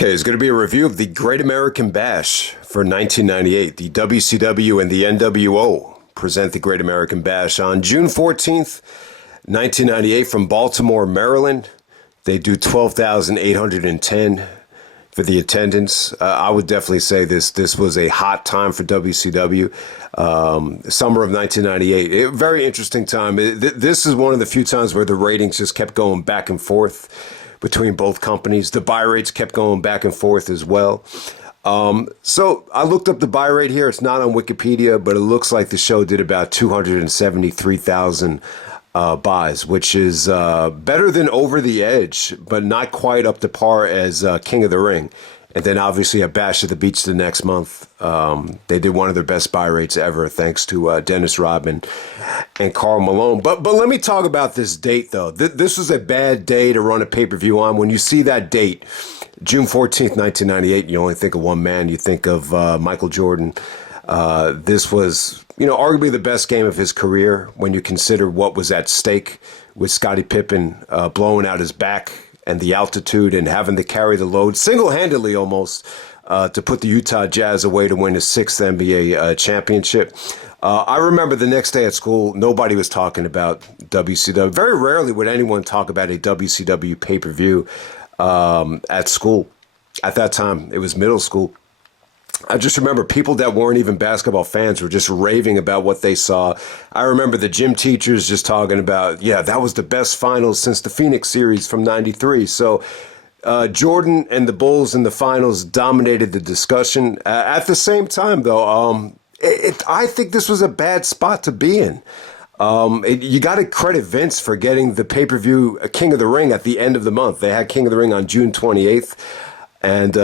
Okay, it's going to be a review of the Great American Bash for 1998. The WCW and the NWO present the Great American Bash on June 14th, 1998 from Baltimore, Maryland. They do 12,810 for the attendance. I would definitely say this was a hot time for WCW. Summer of 1998. Very interesting time. This is one of the few times where the ratings just kept going back and forth between both companies. The buy rates kept going back and forth as well. So I looked up the buy rate here. It's not on Wikipedia, but it looks like the show did about 273,000 buys, which is better than Over the Edge, but not quite up to par as King of the Ring. And then obviously at Bash at the Beach the next month, they did one of their best buy rates ever, thanks to Dennis Rodman and Karl Malone. But let me talk about this date, though. This was a bad day to run a pay-per-view on. When you see that date, June 14th, 1998, you only think of one man. You think of Michael Jordan. This was, arguably the best game of his career when you consider what was at stake with Scottie Pippen blowing out his back and the altitude and having to carry the load single-handedly almost to put the Utah Jazz away to win his sixth NBA championship. I remember the next day at school, nobody was talking about WCW. Very rarely would anyone talk about a WCW pay-per-view at school. At that time, it was middle school. I just remember people that weren't even basketball fans were just raving about what they saw. I remember the gym teachers just talking about, yeah, that was the best finals since the Phoenix series from 93. So Jordan and the Bulls in the finals dominated the discussion. At the same time, though, I think this was a bad spot to be in. You got to credit Vince for getting the pay-per-view King of the Ring at the end of the month. They had King of the Ring on June 28th. And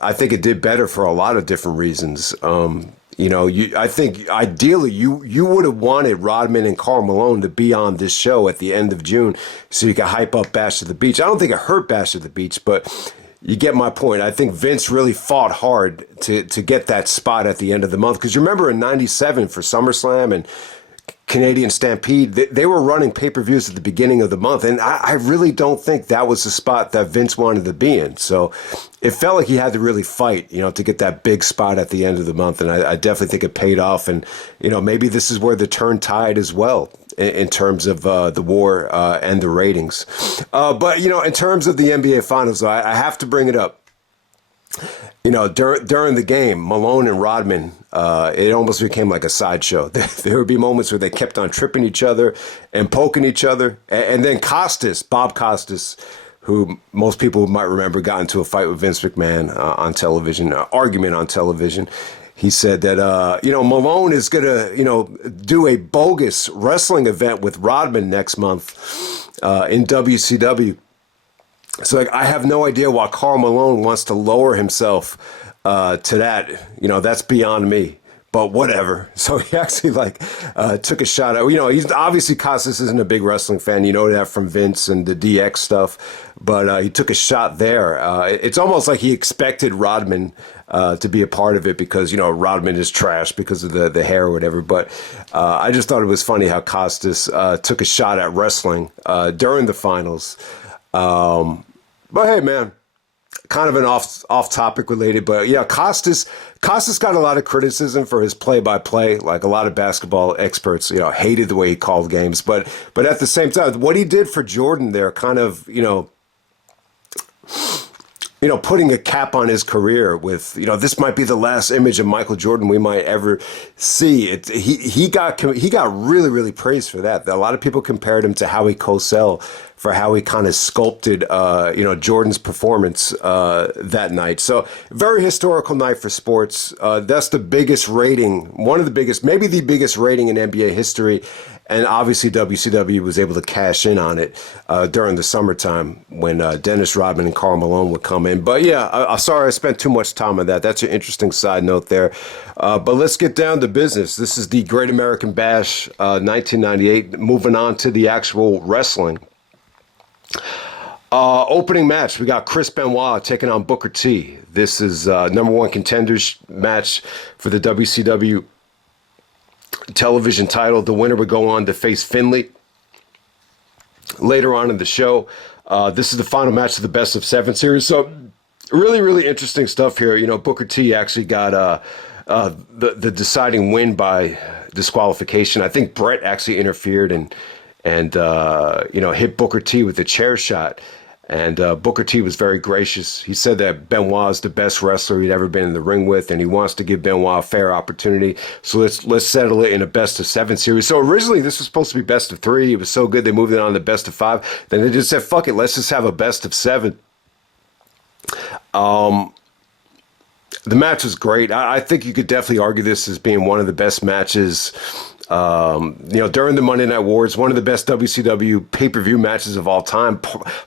I think it did better for a lot of different reasons. I think ideally you would have wanted Rodman and Karl Malone to be on this show at the end of June so you could hype up Bash at the Beach. I don't think it hurt Bash at the Beach, but you get my point. I think Vince really fought hard to get that spot at the end of the month. Because you remember in 97 for SummerSlam and Canadian Stampede, they were running pay-per-views at the beginning of the month, and I really don't think that was the spot that Vince wanted to be in. So it felt like he had to really fight, to get that big spot at the end of the month, and I definitely think it paid off. And, maybe this is where the turn tide as well in terms of the war and the ratings. But, in terms of the NBA Finals, though, I have to bring it up. During the game, Malone and Rodman, it almost became like a sideshow. There would be moments where they kept on tripping each other and poking each other. And then Bob Costas, who most people might remember, got into a fight with Vince McMahon on television, an argument on television. He said that, Malone is going to, do a bogus wrestling event with Rodman next month in WCW. So I have no idea why Karl Malone wants to lower himself to that. That's beyond me. But whatever. So he actually took a shot at, he's obviously Costas isn't a big wrestling fan. You know that from Vince and the DX stuff. But he took a shot there. It's almost like he expected Rodman to be a part of it because, Rodman is trash because of the hair or whatever. But I just thought it was funny how Costas took a shot at wrestling during the finals. But hey, man, kind of an off topic related, but yeah, Costas got a lot of criticism for his play-by-play. Like a lot of basketball experts, hated the way he called games, but at the same time, what he did for Jordan there, kind of, putting a cap on his career with, this might be the last image of Michael Jordan we might ever see. He got really, really praised for that. A lot of people compared him to Howie Cosell for how he kind of sculpted, Jordan's performance that night. So very historical night for sports. That's the biggest rating, one of the biggest, maybe the biggest rating in NBA history. And obviously WCW was able to cash in on it during the summertime when Dennis Rodman and Karl Malone would come in. But yeah, I'm sorry I spent too much time on that. That's an interesting side note there. But let's get down to business. This is the Great American Bash 1998. Moving on to the actual wrestling. Opening match, we got Chris Benoit taking on Booker T. This is number one contenders match for the WCW television title. The winner would go on to face Finley later on in the show. This is the final match of the best of 7 series. So Really, really interesting stuff here. Booker T actually got the deciding win by disqualification. I think Bret actually interfered and hit Booker T with the chair shot. And Booker T was very gracious. He said that Benoit is the best wrestler he'd ever been in the ring with, and he wants to give Benoit a fair opportunity. So let's settle it in a best of 7 series. So originally this was supposed to be best of 3. It was so good they moved it on to best of 5. Then they just said, fuck it, let's just have a best of 7. The match was great. I think you could definitely argue this as being one of the best matches. During the Monday Night Wars, one of the best WCW pay-per-view matches of all time,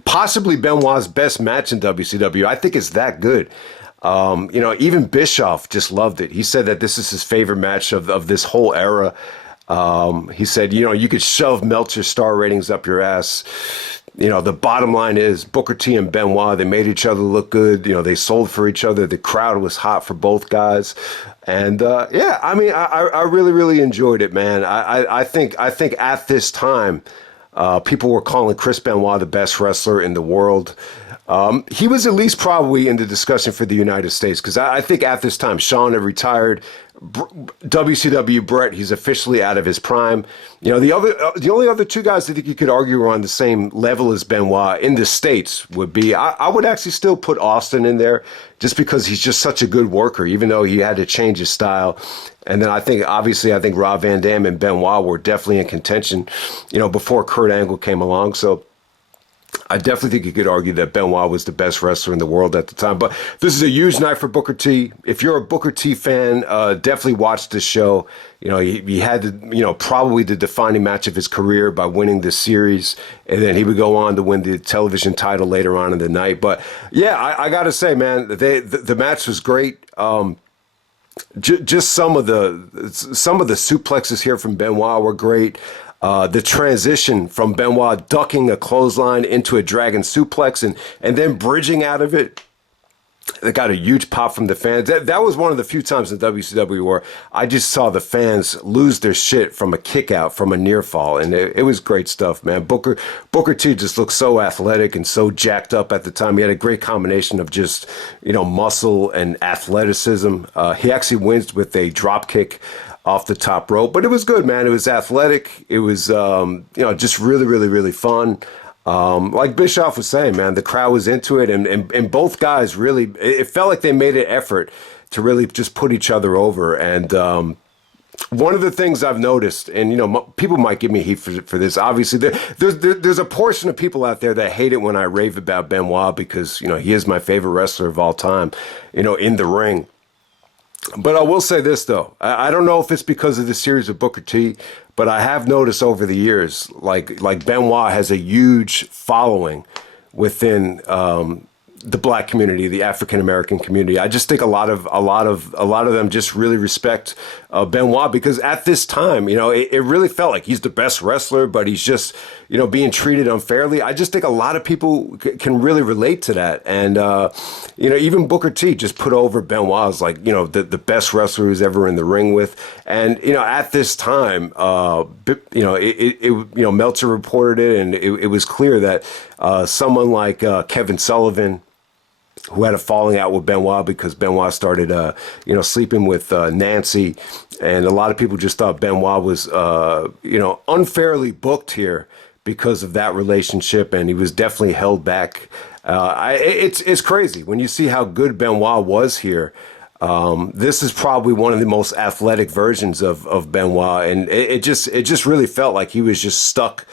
possibly Benoit's best match in WCW. I think it's that good. Even Bischoff just loved it. He said that this is his favorite match of this whole era. He said, you could shove Meltzer's star ratings up your ass. The bottom line is Booker T and Benoit, they made each other look good. They sold for each other. The crowd was hot for both guys. And I really, really enjoyed it, man. I think at this time, people were calling Chris Benoit the best wrestler in the world. He was at least probably in the discussion for the United States, because I think at this time, Shawn had retired. WCW Bret, he's officially out of his prime. The only other 2 guys I think you could argue are on the same level as Benoit in the States would be, I would actually still put Austin in there, just because he's just such a good worker, even though he had to change his style. And then I think Rob Van Dam and Benoit were definitely in contention, before Kurt Angle came along. So I definitely think you could argue that Benoit was the best wrestler in the world at the time. But this is a huge night for Booker T. If you're a Booker T fan, definitely watch this show. He had probably the defining match of his career by winning this series, and then he would go on to win the television title later on in the night. But yeah, I got to say, man, the match was great. Just some of the suplexes here from Benoit were great. The transition from Benoit ducking a clothesline into a dragon suplex and then bridging out of it, they got a huge pop from the fans. That was one of the few times in WCW where I just saw the fans lose their shit from a kick out, from a near fall. And it was great stuff, man. Booker T just looked so athletic and so jacked up at the time. He had a great combination of just, muscle and athleticism. He actually wins with a drop kick off the top rope, but it was good, man. It was athletic. It was, just really, really, really fun. Like Bischoff was saying, man, the crowd was into it, and both guys really, it felt like they made an effort to really just put each other over. And one of the things I've noticed, and people might give me heat for this. Obviously, there's a portion of people out there that hate it when I rave about Benoit because he is my favorite wrestler of all time, in the ring. But I will say this, though. I don't know if it's because of the series of Booker T, but I have noticed over the years, like Benoit has a huge following within the Black community, the African American community. I just think a lot of them just really respect Benoit because at this time, it really felt like he's the best wrestler, but he's just being treated unfairly. I just think a lot of people can really relate to that, and even Booker T just put over Benoit as like the best wrestler who's ever in the ring with, and at this time, Meltzer reported it, and it was clear that someone like Kevin Sullivan, who had a falling out with Benoit because Benoit started, sleeping with Nancy. And a lot of people just thought Benoit was, unfairly booked here because of that relationship. And he was definitely held back. It's crazy when you see how good Benoit was here. This is probably one of the most athletic versions of Benoit. And it just really felt like he was just stuck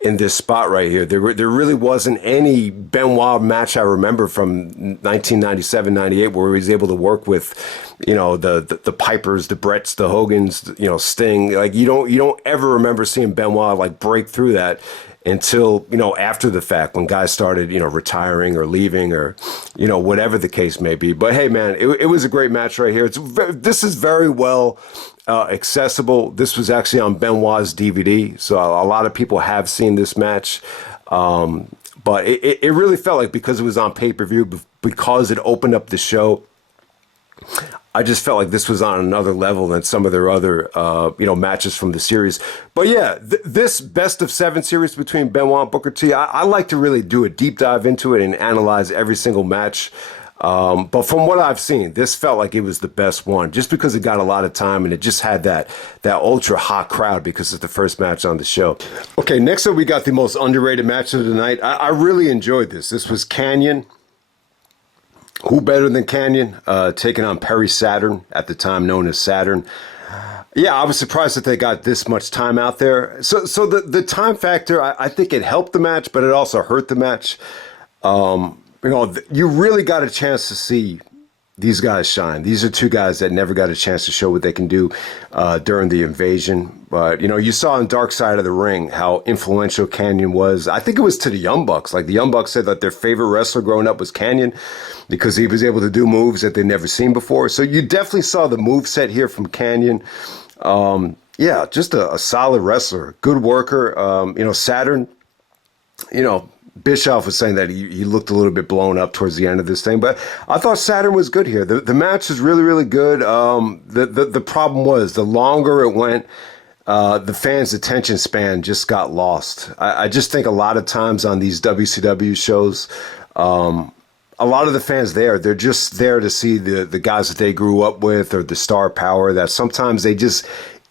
in this spot right here. There really wasn't any Benoit match I remember from 1997-98 where he was able to work with, the Pipers, the Brets, the Hogans, Sting. Like you don't ever remember seeing Benoit like break through that until, after the fact when guys started, retiring or leaving or, whatever the case may be. But hey, man, it was a great match right here. This is very well accessible. This was actually on Benoit's DVD, so a lot of people have seen this match. But it really felt like because it was on pay-per-view, because it opened up the show, I just felt like this was on another level than some of their other, matches from the series. But yeah, this best of 7 series between Benoit and Booker T, I like to really do a deep dive into it and analyze every single match. But from what I've seen, this felt like it was the best one, just because it got a lot of time and it just had that ultra hot crowd because it's the first match on the show. Okay, next up we got the most underrated match of the night. I really enjoyed this. This was Kanyon. Who better than Kanyon? Taking on Perry Saturn, at the time known as Saturn. Yeah, I was surprised that they got this much time out there. So the time factor, I think it helped the match, but it also hurt the match. You really got a chance to see these guys shine. These are two guys that never got a chance to show what they can do during the invasion. But, you saw on Dark Side of the Ring how influential Kanyon was. I think it was to the Young Bucks. Like, the Young Bucks said that their favorite wrestler growing up was Kanyon because he was able to do moves that they'd never seen before. So you definitely saw the moveset here from Kanyon. Yeah, just a solid wrestler, good worker. Saturn, Bischoff was saying that he looked a little bit blown up towards the end of this thing, but I thought Saturn was good here. The match was really, really good. The problem was the longer it went, the fans' attention span just got lost. I just think a lot of times on these WCW shows, a lot of the fans they're just there to see the guys that they grew up with or the star power that sometimes they just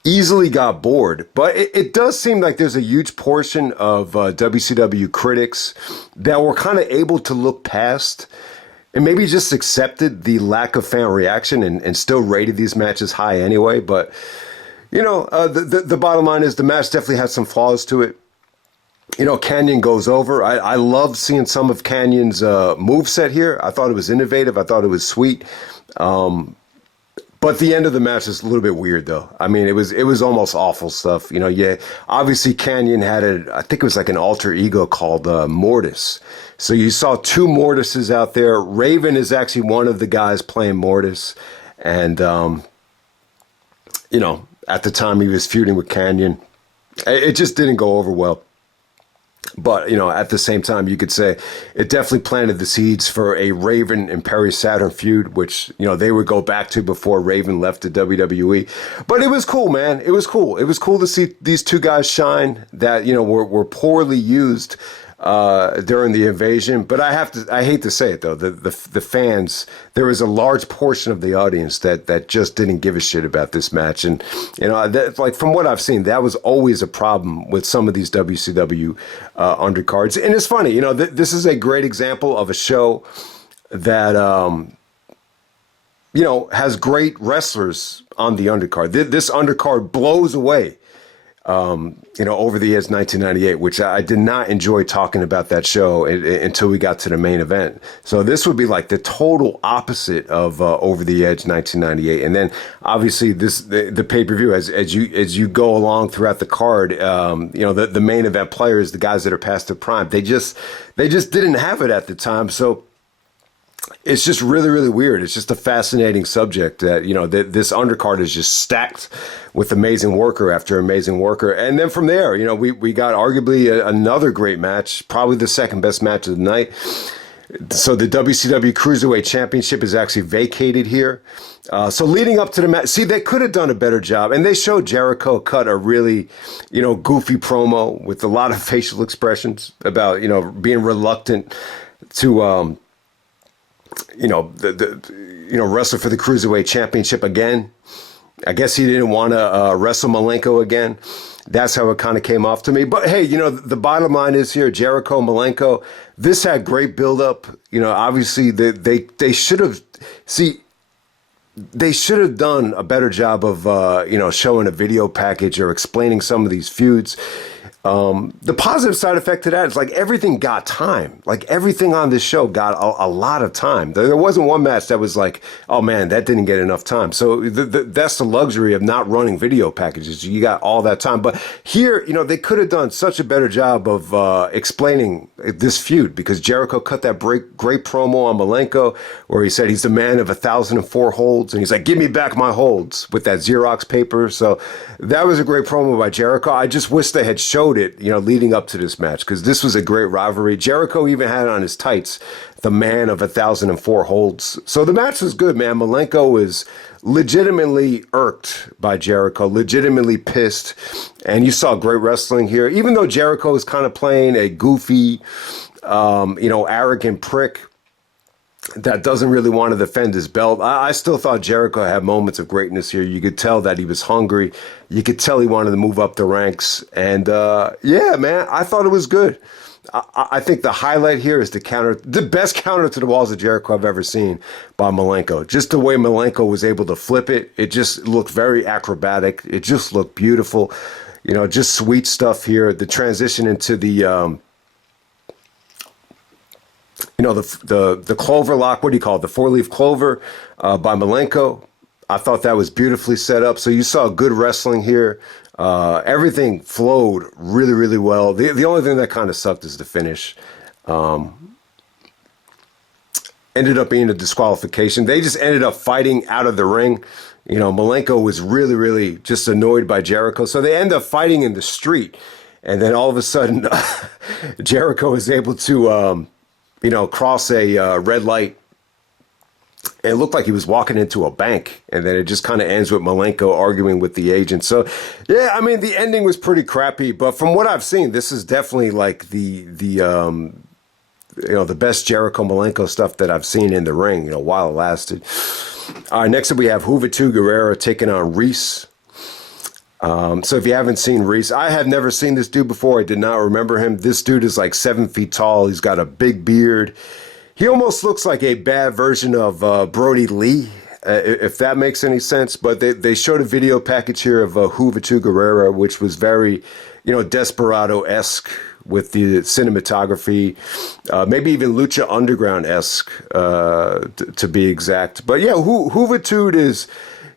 easily got bored. But it does seem like there's a huge portion of WCW critics that were kind of able to look past and maybe just accepted the lack of fan reaction and still rated these matches high anyway. But, the bottom line is the match definitely has some flaws to it. Kanyon goes over. I love seeing some of Kanyon's moveset here. I thought it was innovative. I thought it was sweet. But the end of the match is a little bit weird, though. I mean, it was almost awful stuff. Obviously Kanyon had I think it was like an alter ego called Mortis. So you saw two Mortises out there. Raven is actually one of the guys playing Mortis. And, at the time he was feuding with Kanyon. It just didn't go over well. But, at the same time, you could say it definitely planted the seeds for a Raven and Perry Saturn feud, which, they would go back to before Raven left the WWE. But it was cool, man. It was cool. It was cool to see these two guys shine that, were poorly used during the invasion. But I hate to say it, though, the fans, there was a large portion of the audience that just didn't give a shit about this match. And, from what I've seen, that was always a problem with some of these WCW undercards. And it's funny, this is a great example of a show that, has great wrestlers on the undercard. This undercard blows away Over the Edge 1998, which I did not enjoy talking about that show until we got to the main event. So this would be like the total opposite of Over the Edge 1998. And then obviously the pay-per-view as you go along throughout the card, the main event players, the guys that are past their prime, they just didn't have it at the time. So it's just really, really weird. It's just a fascinating subject that, this undercard is just stacked with amazing worker after amazing worker. And then from there, we got arguably another great match, probably the second best match of the night. So the WCW Cruiserweight Championship is actually vacated here. So leading up to the match, see, they could have done a better job. And they showed Jericho cut a really, goofy promo with a lot of facial expressions about, being reluctant to, wrestle for the Cruiserweight Championship again. I guess he didn't want to wrestle Malenko again. That's how it kind of came off to me. But hey, the bottom line is here, Jericho, Malenko, this had great buildup. Obviously they should have, they should have done a better job of, showing a video package or explaining some of these feuds. The positive side effect to that is like everything got time. Like everything on this show got a lot of time. There wasn't one match that was like, oh man, that didn't get enough time. So that's the luxury of not running video packages. You got all that time. But here, they could have done such a better job of explaining this feud because Jericho cut that great promo on Malenko where he said he's the man of 1,004 holds. And he's like, give me back my holds with that Xerox paper. So that was a great promo by Jericho. I just wish they had showed it, leading up to this match, because this was a great rivalry. Jericho even had on his tights the man of 1,004 holds. So the match was good, man. Malenko was legitimately irked by Jericho, legitimately pissed, and you saw great wrestling here. Even though Jericho was kind of playing a goofy, arrogant prick, that doesn't really want to defend his belt. I still thought Jericho had moments of greatness here. You could tell that he was hungry. You could tell he wanted to move up the ranks. And yeah, man, I thought it was good. I think the highlight here is the best counter to the walls of Jericho I've ever seen by Malenko. Just the way Malenko was able to flip it. It just looked very acrobatic. It just looked beautiful. You know, just sweet stuff here. The transition into the, the clover lock, what do you call it? The 4-leaf clover by Malenko. I thought that was beautifully set up. So you saw good wrestling here. Everything flowed really, really well. The only thing that kind of sucked is the finish. Ended up being a disqualification. They just ended up fighting out of the ring. You know, Malenko was really, really just annoyed by Jericho. So they end up fighting in the street. And then all of a sudden, Jericho is able to, cross a red light. It looked like he was walking into a bank, and then it just kind of ends with Malenko arguing with the agent. So, yeah, I mean, the ending was pretty crappy, but from what I've seen, this is definitely like the best Jericho Malenko stuff that I've seen in the ring, while it lasted. All right, next up we have Juventud Guerrero taking on Reese. So if you haven't seen Reese, I have never seen this dude before. I did not remember him. This dude is like 7 feet tall. He's got a big beard. He almost looks like a bad version of Brody Lee, if that makes any sense. But they showed a video package here of Juventud Guerrero, which was very, Desperado-esque with the cinematography, maybe even Lucha Underground-esque, to be exact. But yeah, Juventud is,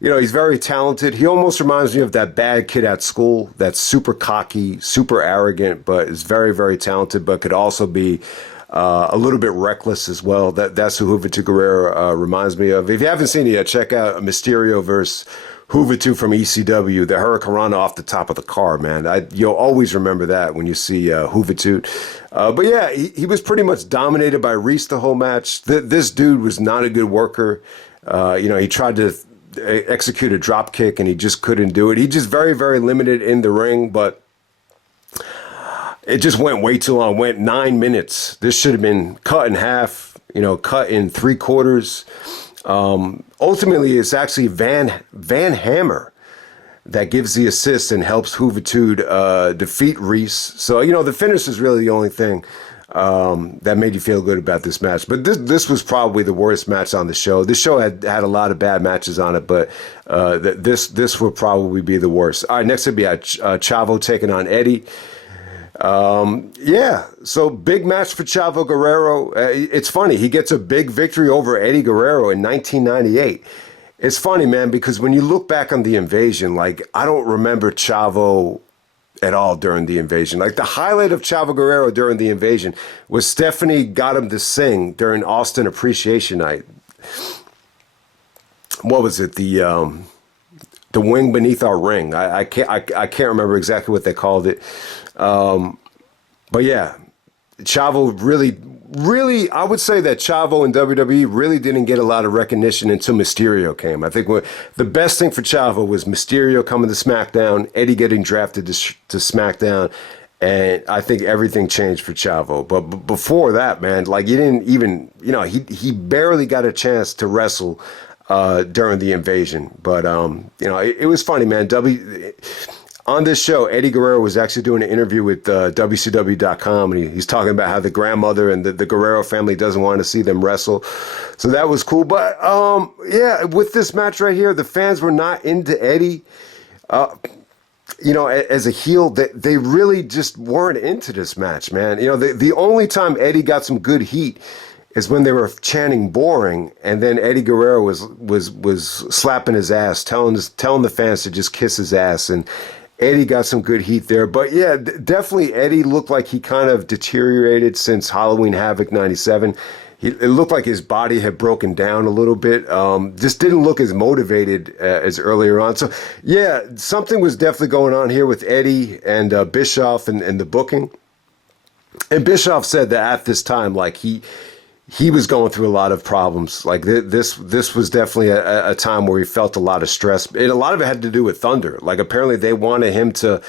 he's very talented. He almost reminds me of that bad kid at school that's super cocky, super arrogant, but is very, very talented, but could also be a little bit reckless as well. That's who Juventud Guerrero reminds me of. If you haven't seen it yet, check out Mysterio versus Juventud from ECW, the Hurricanrana off the top of the car, man. You'll always remember that when you see Juventud. But yeah, he was pretty much dominated by Reese the whole match. This dude was not a good worker. He tried to execute a drop kick and he just couldn't do it. He just very, very limited in the ring, but it just went way too long. Went 9 minutes. This should have been cut in half, cut in 3/4. Ultimately, it's actually Van Hammer that gives the assist and helps Juventud defeat Reese. So, the finish is really the only thing that made you feel good about this match. But this was probably the worst match on the show. This show had a lot of bad matches on it, but this would probably be the worst. All right, next up we had Chavo taking on Eddie. So big match for Chavo Guerrero. It's funny, he gets a big victory over Eddie Guerrero in 1998. It's funny, man, because when you look back on the Invasion, like, I don't remember Chavo at all during the Invasion. Like, the highlight of Chavo Guerrero during the Invasion was Stephanie got him to sing during Austin Appreciation Night. What was it? The wing beneath our ring. I can't remember exactly what they called it. But yeah, Chavo really, I would say that Chavo in WWE really didn't get a lot of recognition until Mysterio came. I think the best thing for Chavo was Mysterio coming to SmackDown, Eddie getting drafted to SmackDown, and I think everything changed for Chavo. But before that, man, like, you didn't even, he barely got a chance to wrestle during the Invasion. But, it was funny, man. On this show, Eddie Guerrero was actually doing an interview with WCW.com, and he's talking about how the grandmother and the Guerrero family doesn't want to see them wrestle. So that was cool. But, with this match right here, the fans were not into Eddie. As a heel, they really just weren't into this match, man. The only time Eddie got some good heat is when they were chanting boring, and then Eddie Guerrero was slapping his ass, telling the fans to just kiss his ass, and Eddie got some good heat there. But yeah, definitely Eddie looked like he kind of deteriorated since Halloween Havoc 97. It looked like his body had broken down a little bit. Just didn't look as motivated as earlier on. So yeah, something was definitely going on here with Eddie and Bischoff and the booking. And Bischoff said that at this time, like, he he was going through a lot of problems. Like this was definitely a time where he felt a lot of stress. And a lot of it had to do with Thunder. Like apparently they wanted him to,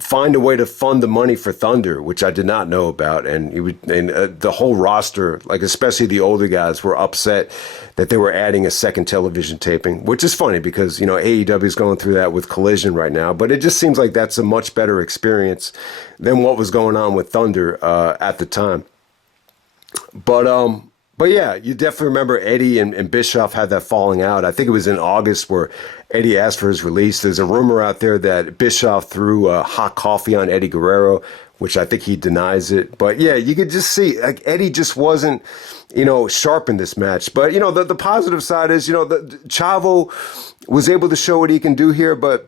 find a way to fund the money for Thunder, which I did not know about. And the whole roster, like especially the older guys, were upset that they were adding a second television taping, which is funny because AEW is going through that with Collision right now. But it just seems like that's a much better experience than what was going on with Thunder at the time. But yeah, you definitely remember Eddie and Bischoff had that falling out. I think it was in August where Eddie asked for his release. There's a rumor out there that Bischoff threw hot coffee on Eddie Guerrero, which I think he denies it. But yeah, you could just see like Eddie just wasn't, sharp in this match. But the positive side is, the Chavo was able to show what he can do here, but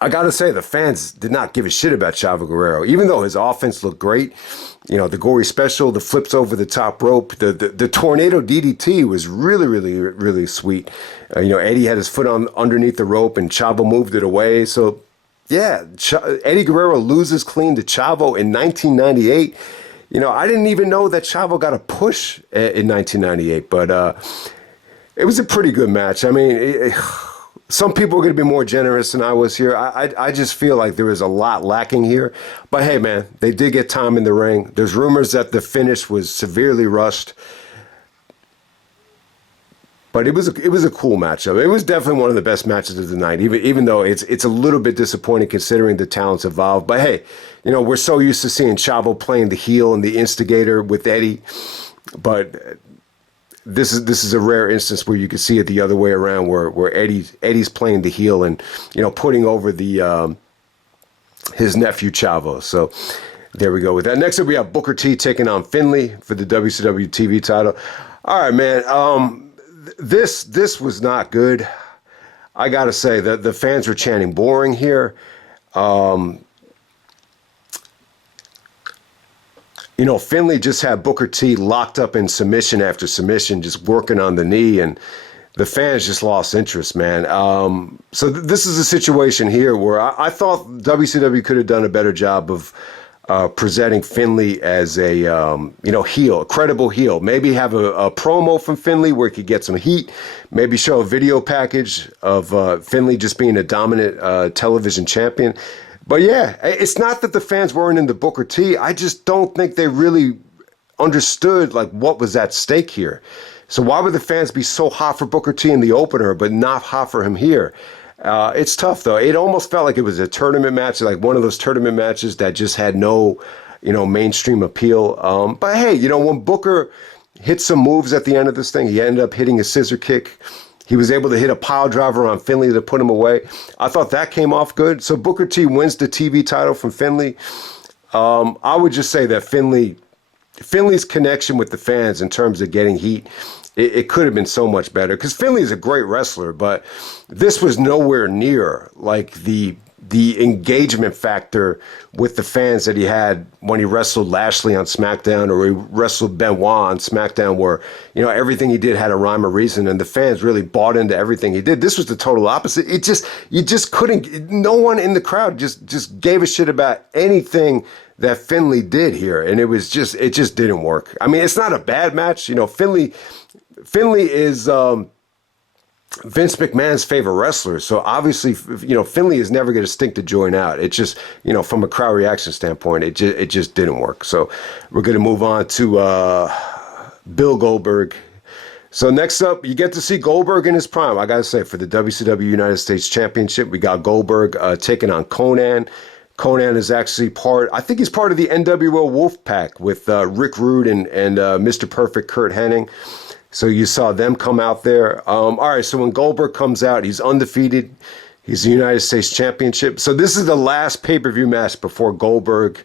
I got to say, the fans did not give a shit about Chavo Guerrero, even though his offense looked great. The gory special, the flips over the top rope, the tornado DDT was really, really, really sweet. Eddie had his foot on underneath the rope and Chavo moved it away. So, yeah, Eddie Guerrero loses clean to Chavo in 1998. I didn't even know that Chavo got a push in 1998, but it was a pretty good match. I mean, some people are going to be more generous than I was here. I just feel like there is a lot lacking here. But hey, man, they did get time in the ring. There's rumors that the finish was severely rushed. But it was a cool matchup. It was definitely one of the best matches of the night, even though it's a little bit disappointing considering the talents involved. But hey, we're so used to seeing Chavo playing the heel and the instigator with Eddie. But this is a rare instance where you can see it the other way around, where Eddie's playing the heel and putting over the his nephew Chavo. So there we go with that. Next up, we have Booker T taking on Finley for the WCW TV title. All right, man. This was not good. I gotta say that the fans were chanting boring here. Finley just had Booker T locked up in submission after submission, just working on the knee, and the fans just lost interest, man. So this is a situation here where I thought WCW could have done a better job of presenting Finley as a heel, a credible heel. Maybe have a promo from Finley where he could get some heat. Maybe show a video package of Finley just being a dominant television champion. But yeah, it's not that the fans weren't into Booker T. I just don't think they really understood like what was at stake here. So why would the fans be so hot for Booker T in the opener, but not hot for him here? It's tough though. It almost felt like it was a tournament match, like one of those tournament matches that just had no, mainstream appeal. But hey, when Booker hit some moves at the end of this thing, he ended up hitting a scissor kick. He was able to hit a pile driver on Finley to put him away. I thought that came off good. So Booker T wins the TV title from Finley. I would just say that Finley's connection with the fans in terms of getting heat, it could have been so much better. Because Finley is a great wrestler, but this was nowhere near like the engagement factor with the fans that he had when he wrestled Lashley on SmackDown or he wrestled Benoit on SmackDown, where everything he did had a rhyme or reason and the fans really bought into everything he did. This was the total opposite. You just couldn't. No one in the crowd just gave a shit about anything that Finley did here, and it just didn't work. I mean, it's not a bad match. Finley is Vince McMahon's favorite wrestler. So obviously, Finley is never going to stink to join out. It just, from a crowd reaction standpoint, it just didn't work. So we're going to move on to Bill Goldberg. So next up, you get to see Goldberg in his prime. I got to say, for the WCW United States Championship, we got Goldberg taking on Konnan. Konnan is actually I think he's part of the NWO Wolfpack with Rick Rude and Mr. Perfect Kurt Hennig. So you saw them come out there. All right, so when Goldberg comes out, he's undefeated. He's the United States Championship. So this is the last pay-per-view match before Goldberg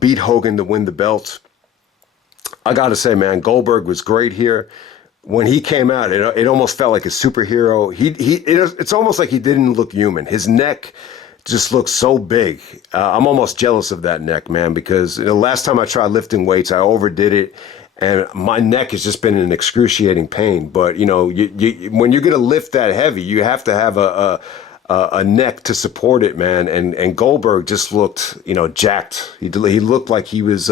beat Hogan to win the belt. I got to say, man, Goldberg was great here. When he came out, it almost felt like a superhero. It's almost like he didn't look human. His neck just looks so big. I'm almost jealous of that neck, man, because the last time I tried lifting weights, I overdid it. And my neck has just been in excruciating pain. But, when you're going to lift that heavy, you have to have a neck to support it, man. And Goldberg just looked, jacked. He looked like he was,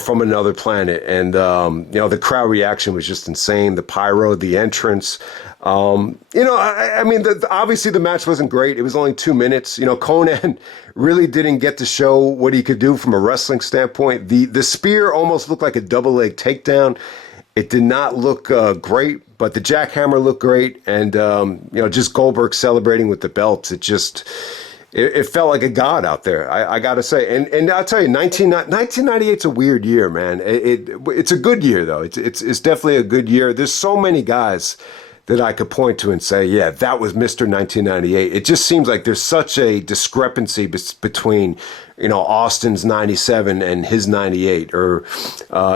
from another planet. And, the crowd reaction was just insane. The pyro, the entrance. Obviously the match wasn't great. It was only 2 minutes. Konnan really didn't get to show what he could do from a wrestling standpoint. The spear almost looked like a double leg takedown. It did not look great, but the jackhammer looked great. And, just Goldberg celebrating with the belts. It felt like a god out there. I got to say. And I'll tell you, 1998 is a weird year, man. It's a good year, though. It's definitely a good year. There's so many guys that I could point to and say, yeah, that was Mr. 1998. It just seems like there's such a discrepancy between, Austin's 97 and his 98, or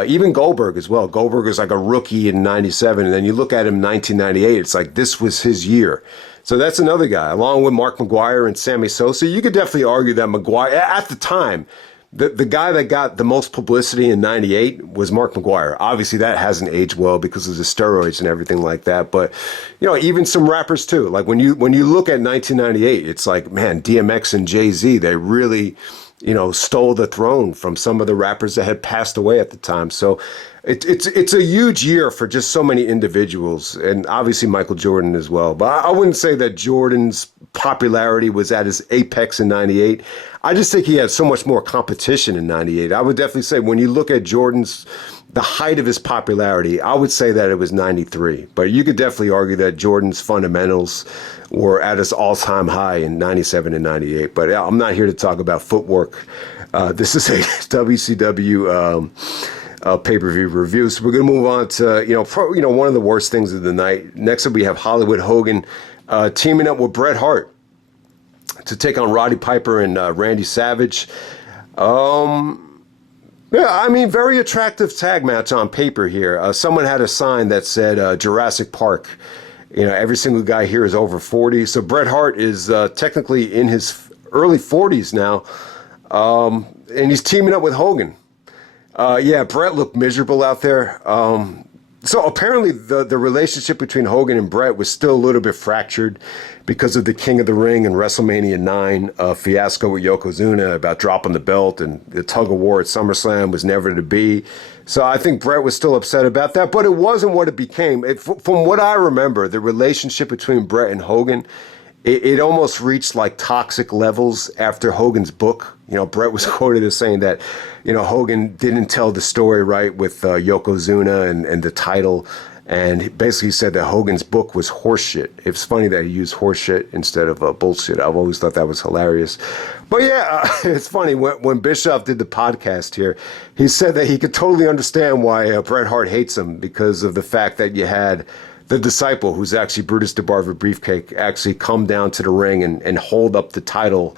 even Goldberg as well. Goldberg was like a rookie in 97, and then you look at him in 1998, it's like this was his year. So that's another guy, along with Mark McGuire and Sammy Sosa. You could definitely argue that McGuire, at the time, the guy that got the most publicity in 98 was Mark McGuire. Obviously, that hasn't aged well because of the steroids and everything like that. But, even some rappers too. Like when you look at 1998, it's like, man, DMX and Jay-Z, they really, stole the throne from some of the rappers that had passed away at the time. So it's a huge year for just so many individuals, and obviously Michael Jordan as well. But I wouldn't say that Jordan's popularity was at his apex in 98. I just think he had so much more competition in 98. I would definitely say when you look at the height of his popularity, I would say that it was 93. But you could definitely argue that Jordan's fundamentals were at its all-time high in 97 and 98. But I'm not here to talk about footwork. This is a WCW pay-per-view review. So we're going to move on to, one of the worst things of the night. Next up, we have Hollywood Hogan teaming up with Bret Hart to take on Roddy Piper and Randy Savage. Very attractive tag match on paper here. Someone had a sign that said Jurassic Park. Every single guy here is over 40. So Bret Hart is technically in his early 40s now. And he's teaming up with Hogan. Bret looked miserable out there. So apparently the relationship between Hogan and Bret was still a little bit fractured because of the King of the Ring and WrestleMania 9 fiasco with Yokozuna about dropping the belt, and the tug of war at SummerSlam was never to be. So I think Bret was still upset about that, but it wasn't what it became. From what I remember, the relationship between Bret and Hogan, it almost reached like toxic levels after Hogan's book. Bret was quoted as saying that, Hogan didn't tell the story right with Yokozuna and the title. And basically said that Hogan's book was horseshit. It's funny that he used horseshit instead of bullshit. I've always thought that was hilarious. But it's funny. When Bischoff did the podcast here, he said that he could totally understand why Bret Hart hates him because of the fact that you had the disciple, who's actually Brutus the Barber Beefcake, actually come down to the ring and hold up the title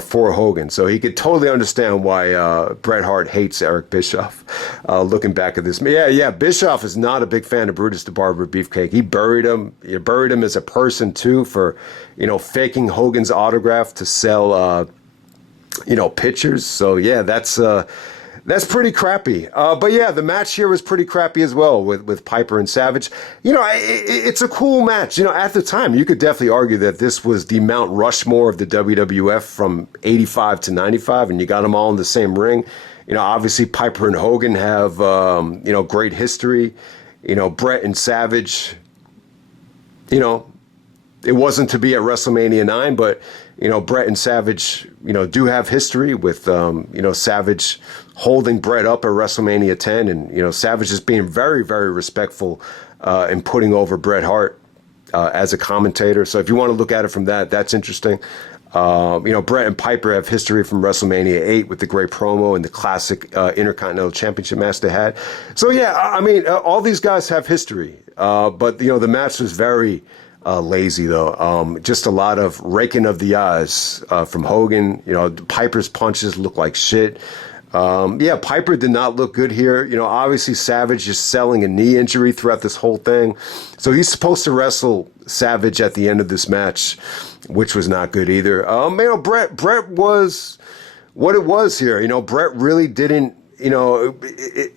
for Hogan. So he could totally understand why Bret Hart hates Eric Bischoff. Looking back at this, Bischoff is not a big fan of Brutus the Barber Beefcake. He buried him. He buried him as a person too for, faking Hogan's autograph to sell, pictures. So that's pretty crappy. The match here was pretty crappy as well with Piper and Savage. It's a cool match. At the time, you could definitely argue that this was the Mount Rushmore of the WWF from 85 to 95, and you got them all in the same ring. Obviously Piper and Hogan have, great history. Bret and Savage, it wasn't to be at WrestleMania 9, but, Bret and Savage, do have history with, Savage holding Bret up at WrestleMania 10, and, Savage is being very, very respectful in putting over Bret Hart as a commentator. So if you want to look at it from that, that's interesting. Bret and Piper have history from WrestleMania 8 with the great promo and the classic Intercontinental Championship match they had. So, all these guys have history. But, the match was very lazy, though. Just a lot of raking of the eyes from Hogan. Piper's punches look like shit. Piper did not look good here. Obviously Savage is selling a knee injury throughout this whole thing. So he's supposed to wrestle Savage at the end of this match, which was not good either. Bret was what it was here. Bret really didn't, it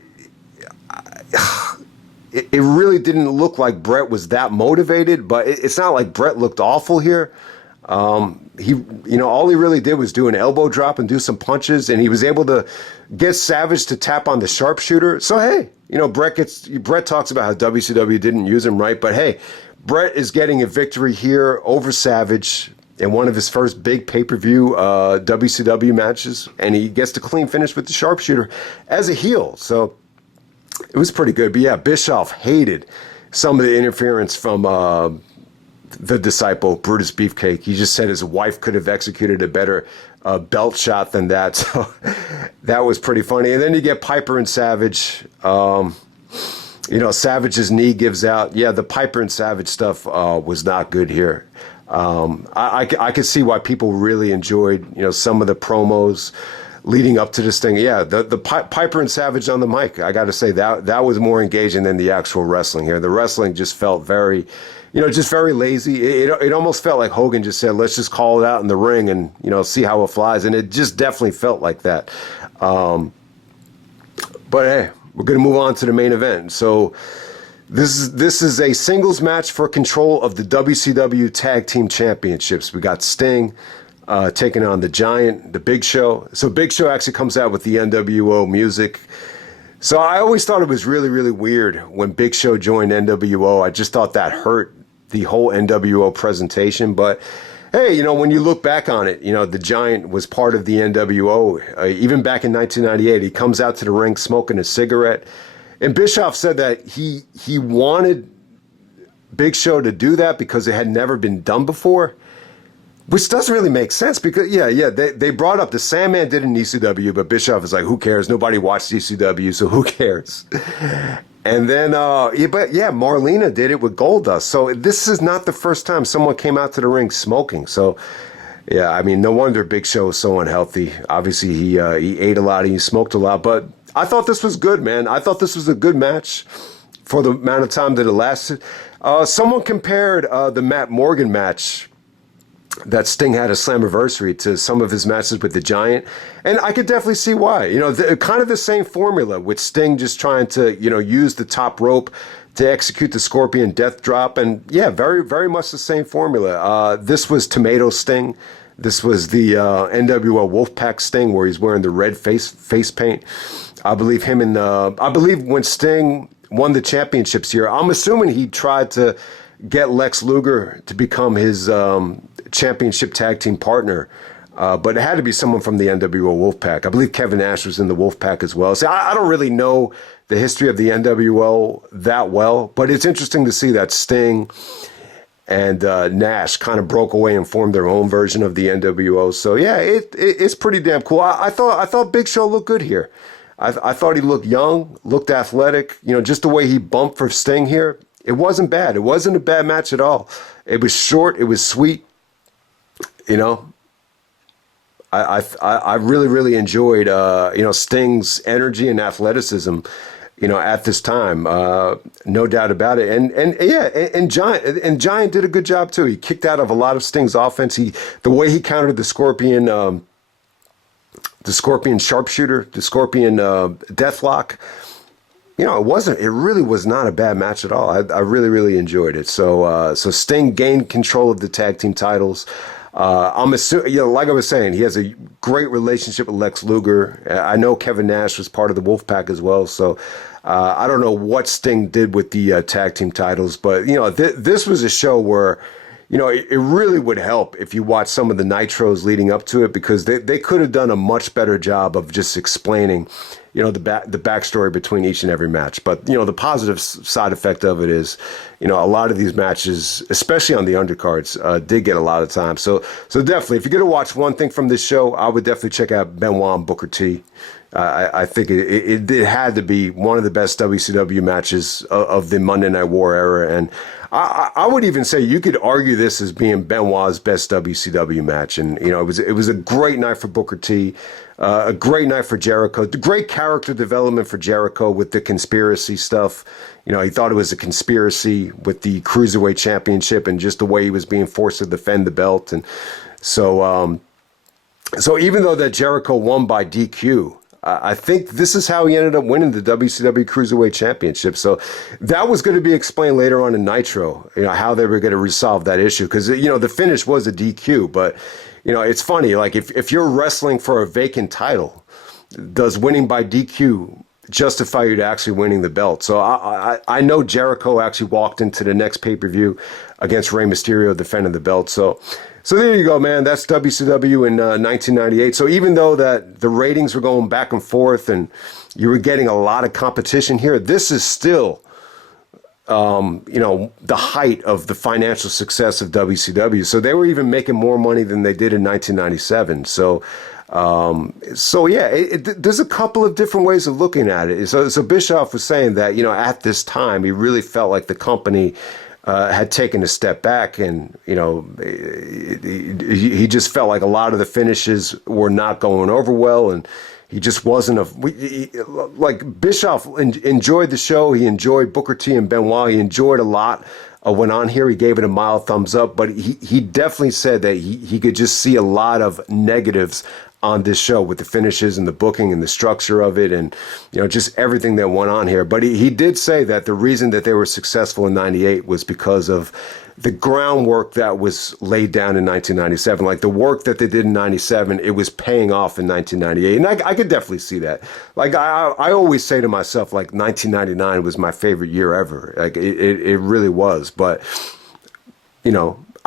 really didn't look like Bret was that motivated, but it's not like Bret looked awful here. All he really did was do an elbow drop and do some punches, and he was able to get Savage to tap on the sharpshooter. So hey, Bret talks about how WCW didn't use him right, but hey, Bret is getting a victory here over Savage in one of his first big pay-per-view WCW matches, and he gets the clean finish with the sharpshooter as a heel. So it was pretty good. But yeah, Bischoff hated some of the interference from the disciple, Brutus Beefcake. He just said his wife could have executed a better belt shot than that. So that was pretty funny. And then you get Piper and Savage. Savage's knee gives out. Yeah, the Piper and Savage stuff was not good here. I could see why people really enjoyed, some of the promos leading up to this thing. Yeah, the Piper and Savage on the mic. I got to say that was more engaging than the actual wrestling here. The wrestling just felt very, just very lazy. It almost felt like Hogan just said, let's just call it out in the ring and, see how it flies. And it just definitely felt like that. But hey, we're going to move on to the main event. So this is a singles match for control of the WCW Tag Team Championships. We got Sting taking on the Giant, the Big Show. So Big Show actually comes out with the NWO music. So I always thought it was really, really weird when Big Show joined NWO. I just thought that hurt the whole NWO presentation. But hey, when you look back on it, the Giant was part of the NWO. Even back in 1998, he comes out to the ring smoking a cigarette. And Bischoff said that he wanted Big Show to do that because it had never been done before, which doesn't really make sense because, they brought up the Sandman did in ECW, but Bischoff is like, who cares? Nobody watched ECW, so who cares? And then, Marlena did it with Goldust. So this is not the first time someone came out to the ring smoking. So, yeah, I mean, no wonder Big Show is so unhealthy. Obviously, he ate a lot and he smoked a lot, but I thought this was good, man. I thought this was a good match for the amount of time that it lasted. Someone compared the Matt Morgan match that Sting had a Slammiversary to some of his matches with the Giant. And I could definitely see why. Kind of the same formula with Sting just trying to, use the top rope to execute the Scorpion Death Drop. And yeah, very, very much the same formula. This was Tomato Sting. This was the NWO Wolfpack Sting where he's wearing the red face paint. I believe when Sting won the championships here, I'm assuming he tried to get Lex Luger to become his championship tag team partner. But it had to be someone from the NWO Wolfpack. I believe Kevin Nash was in the Wolfpack as well. So I don't really know the history of the NWO that well, but it's interesting to see that Sting and Nash kind of broke away and formed their own version of the NWO. So yeah, it's pretty damn cool. I thought Big Show looked good here. I thought he looked young, looked athletic. Just the way he bumped for Sting here, it wasn't bad. It wasn't a bad match at all. It was short. It was sweet. I really, really enjoyed Sting's energy and athleticism. At this time, no doubt about it. And Giant did a good job too. He kicked out of a lot of Sting's offense. The way he countered the Scorpion sharpshooter, the Scorpion deathlock. It really was not a bad match at all. I really, really enjoyed it. So Sting gained control of the tag team titles. I'm assuming, like I was saying, he has a great relationship with Lex Luger. I know Kevin Nash was part of the Wolfpack as well. So I don't know what Sting did with the tag team titles, but this was a show where, it really would help if you watch some of the nitros leading up to it, because they could have done a much better job of just explaining, the backstory between each and every match. But, the positive side effect of it is, a lot of these matches, especially on the undercards, did get a lot of time. So definitely, if you're going to watch one thing from this show, I would definitely check out Benoit and Booker T. I think it had to be one of the best WCW matches of the Monday Night War era. And I would even say you could argue this as being Benoit's best WCW match. And, it was a great night for Booker T, a great night for Jericho, great character development for Jericho with the conspiracy stuff. He thought it was a conspiracy with the Cruiserweight Championship and just the way he was being forced to defend the belt. And so even though that Jericho won by DQ, I think this is how he ended up winning the WCW Cruiserweight Championship. So that was going to be explained later on in Nitro, how they were going to resolve that issue. Because, the finish was a DQ. But, it's funny. Like, if you're wrestling for a vacant title, does winning by DQ justify you to actually winning the belt? So I know Jericho actually walked into the next pay-per-view against Rey Mysterio defending the belt. So there you go, man. That's WCW in 1998. So even though that the ratings were going back and forth and you were getting a lot of competition here, this is still, the height of the financial success of WCW. So they were even making more money than they did in 1997. So there's a couple of different ways of looking at it. So Bischoff was saying that, at this time, he really felt like the company had taken a step back, and he just felt like a lot of the finishes were not going over well, and he just wasn't like Bischoff enjoyed the show. He enjoyed Booker T and Benoit. He enjoyed a lot. Went on here, he gave it a mild thumbs up, but he definitely said that he could just see a lot of negatives on this show with the finishes and the booking and the structure of it, and just everything that went on here. But he did say that the reason that they were successful in 98 was because of the groundwork that was laid down in 1997. Like the work that they did in 97, it was paying off in 1998. And I could definitely see that. Like I always say to myself, like 1999 was my favorite year ever. Like it really was. But,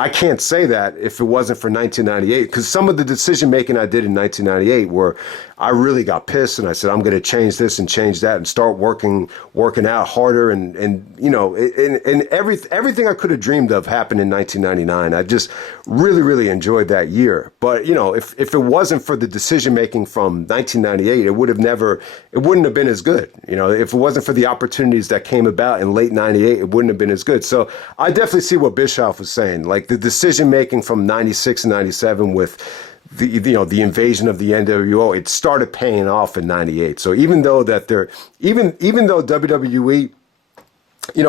I can't say that if it wasn't for 1998, because some of the decision making I did in 1998 where I really got pissed and I said, I'm going to change this and change that and start working out harder. And everything I could have dreamed of happened in 1999. I just really, really enjoyed that year. But, if it wasn't for the decision making from 1998, it wouldn't have been as good. If it wasn't for the opportunities that came about in late 98, it wouldn't have been as good. So I definitely see what Bischoff was saying. Like the decision making from 96 and 97 with the invasion of the NWO, it started paying off in 98. So even though WWE,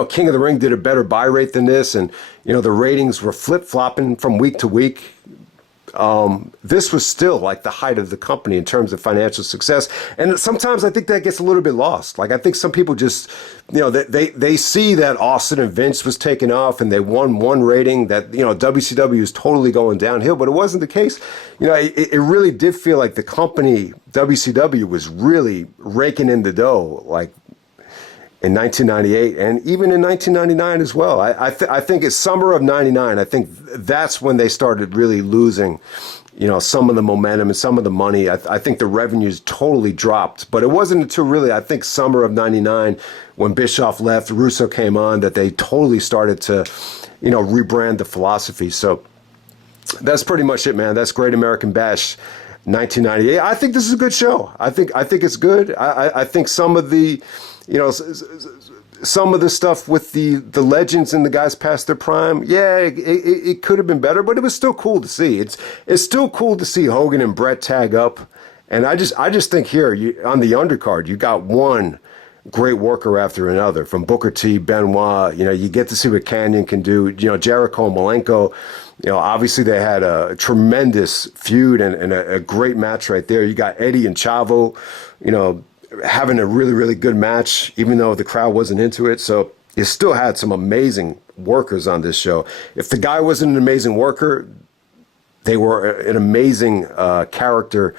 King of the Ring did a better buy rate than this, and the ratings were flip-flopping from week to week, this was still like the height of the company in terms of financial success. And sometimes I think that gets a little bit lost. Like I think some people just, they see that Austin and Vince was taking off and they won one rating, that, WCW is totally going downhill, but it wasn't the case. It really did feel like the company, WCW, was really raking in the dough, like in 1998 and even in 1999 as well. I think it's summer of 99. I think that's when they started really losing, some of the momentum and some of the money. I think the revenues totally dropped, but it wasn't until really, I think, summer of 99 when Bischoff left, Russo came on, that they totally started to, rebrand the philosophy. So that's pretty much it, man. That's Great American Bash 1998. I think this is a good show. I think it's good. I think some of the, some of the stuff with the legends and the guys past their prime, it could have been better, but it was still cool to see. It's still cool to see Hogan and Bret tag up, and I just think here on the undercard you got one great worker after another, from Booker T, Benoit. You get to see what Kanyon can do. Jericho and Malenko. Obviously they had a tremendous feud and a great match right there. You got Eddie and Chavo, having a really, really good match, even though the crowd wasn't into it. So you still had some amazing workers on this show. If the guy wasn't an amazing worker, they were an amazing character,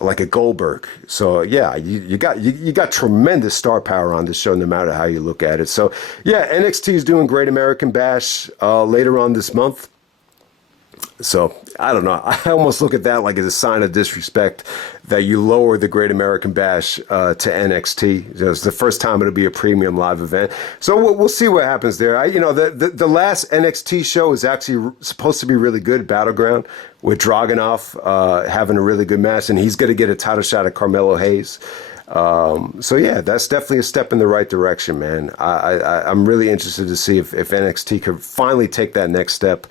like a Goldberg. So yeah, you got tremendous star power on this show, no matter how you look at it. So yeah, NXT is doing Great American Bash later on this month. So I don't know. I almost look at that like as a sign of disrespect that you lower the Great American Bash to NXT. It's the first time it'll be a premium live event. So we'll see what happens there. The last NXT show is actually supposed to be really good, Battleground, with Dragunov having a really good match, and he's going to get a title shot at Carmelo Hayes. So yeah, that's definitely a step in the right direction, man. I'm really interested to see if NXT could finally take that next step.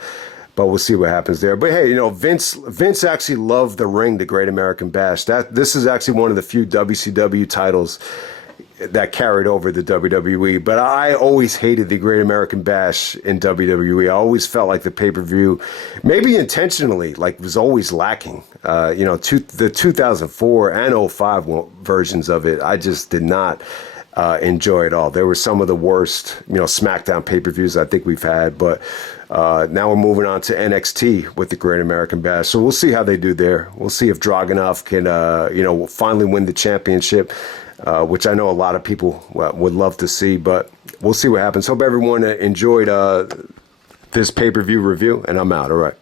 But we'll see what happens there. But hey, Vince actually loved the ring, the Great American Bash. This is actually one of the few WCW titles that carried over the WWE. But I always hated the Great American Bash in WWE. I always felt like the pay-per-view, maybe intentionally, like was always lacking. The 2004 and '05 versions of it, I just did not enjoy it all. There were some of the worst, SmackDown pay-per-views I think we've had, but now we're moving on to NXT with the Great American Bash. So we'll see how they do there. We'll see if Dragunov can, finally win the championship, which I know a lot of people would love to see, but we'll see what happens. Hope everyone enjoyed this pay-per-view review, and I'm out. All right.